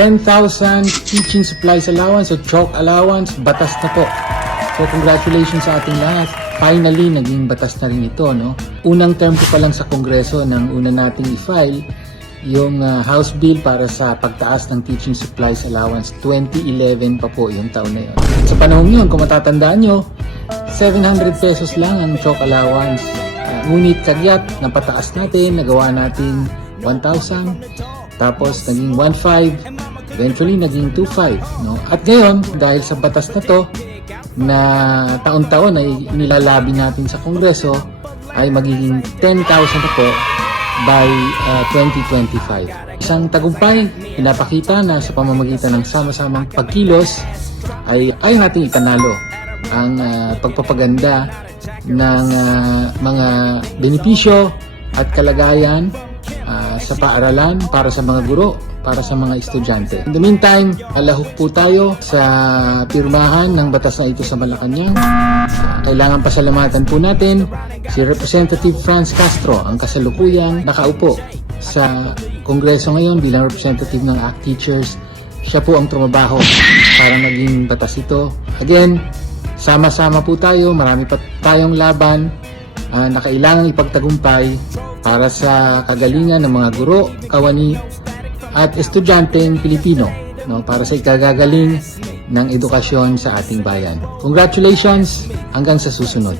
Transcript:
10,000 teaching supplies allowance o chalk allowance, batas na po. So congratulations sa ating lahat. Finally, naging batas na rin ito, no? Unang term ko pa lang sa Kongreso nang una nating i-file yung House Bill para sa pagtaas ng teaching supplies allowance. 2011 pa po yung taon na yun. Sa panahon yun, kung matatandaan nyo, 700 pesos lang ang chalk allowance. Ngunit kagyat, napataas natin, nagawa natin 1,000, tapos naging 1,500, eventually naging 2,500. No? At ngayon, dahil sa batas na to, na taon-taon ay nilalabi natin sa Kongreso, ay magiging 10,000 na po by 2025. Isang tagumpay, pinapakita na sa pamamagitan ng sama-samang pagkilos ay nating ipanalo ang pagpapaganda ng mga benepisyo at kalagayan sa paaralan para sa mga guro, para sa mga estudyante. In the meantime, alahok po tayo sa pirmahan ng batas na ito sa Malacanang. Kailangan pasalamatan po natin si Representative Franz Castro, ang kasalukuyang nakaupo sa Kongreso ngayon bilang representative ng ACT Teachers. Siya po ang trumabaho para maging batas ito. Again, sama-sama po tayo, marami pa tayong laban na kailangang ipagtagumpay para sa kagalingan ng mga guro, kawani at estudyanteng Pilipino, no, para sa ikagagaling ng edukasyon sa ating bayan. Congratulations, hanggang sa susunod.